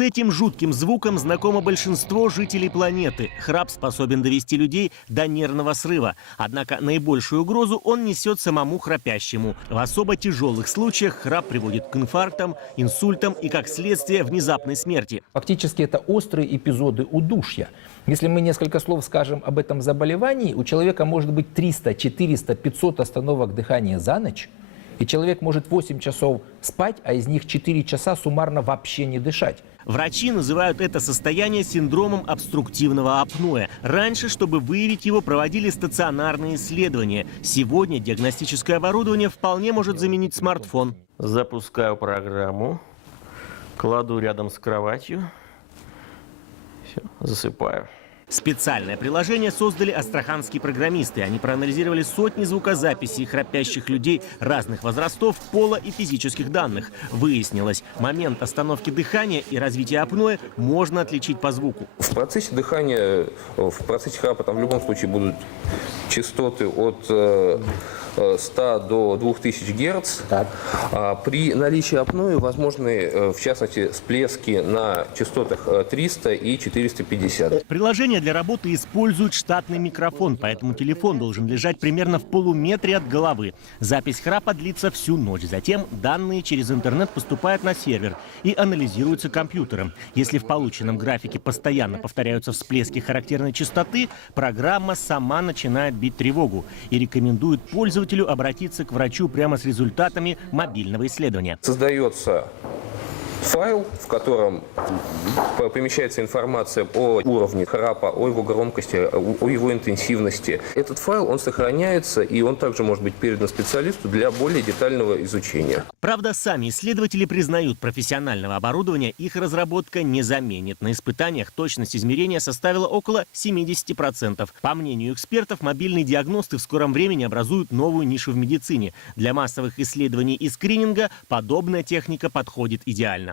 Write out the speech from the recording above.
С этим жутким звуком знакомо большинство жителей планеты. Храп способен довести людей до нервного срыва. Однако наибольшую угрозу он несет самому храпящему. В особо тяжелых случаях храп приводит к инфарктам, инсультам и, как следствие, внезапной смерти. Фактически это острые эпизоды удушья. Если мы несколько слов скажем об этом заболевании, у человека может быть 300, 400, 500 остановок дыхания за ночь. И человек может 8 часов спать, а из них 4 часа суммарно вообще не дышать. Врачи называют это состояние синдромом обструктивного апноэ. Раньше, чтобы выявить его, проводили стационарные исследования. Сегодня диагностическое оборудование вполне может заменить смартфон. Запускаю программу, кладу рядом с кроватью, все, засыпаю. Специальное приложение создали астраханские программисты. Они проанализировали сотни звукозаписей храпящих людей разных возрастов, пола и физических данных. Выяснилось, момент остановки дыхания и развития апноэ можно отличить по звуку. В процессе дыхания, в процессе храпа там в любом случае будут частоты от 100 до 2000 Гц. При наличии апноэ возможны, в частности, всплески на частотах 300 и 450. Приложение для работы использует штатный микрофон, поэтому телефон должен лежать примерно в полуметре от головы. Запись храпа длится всю ночь. Затем данные через интернет поступают на сервер и анализируются компьютером. Если в полученном графике постоянно повторяются всплески характерной частоты, программа сама начинает бить тревогу и рекомендует пользователю обратиться к врачу прямо с результатами мобильного исследования. Создается файл, в котором помещается информация о уровне храпа, о его громкости, о его интенсивности. Этот файл, он сохраняется, и он также может быть передан специалисту для более детального изучения. Правда, сами исследователи признают, профессионального оборудования их разработка не заменит. На испытаниях точность измерения составила около 70%. По мнению экспертов, мобильные диагносты в скором времени образуют новую нишу в медицине. Для массовых исследований и скрининга подобная техника подходит идеально.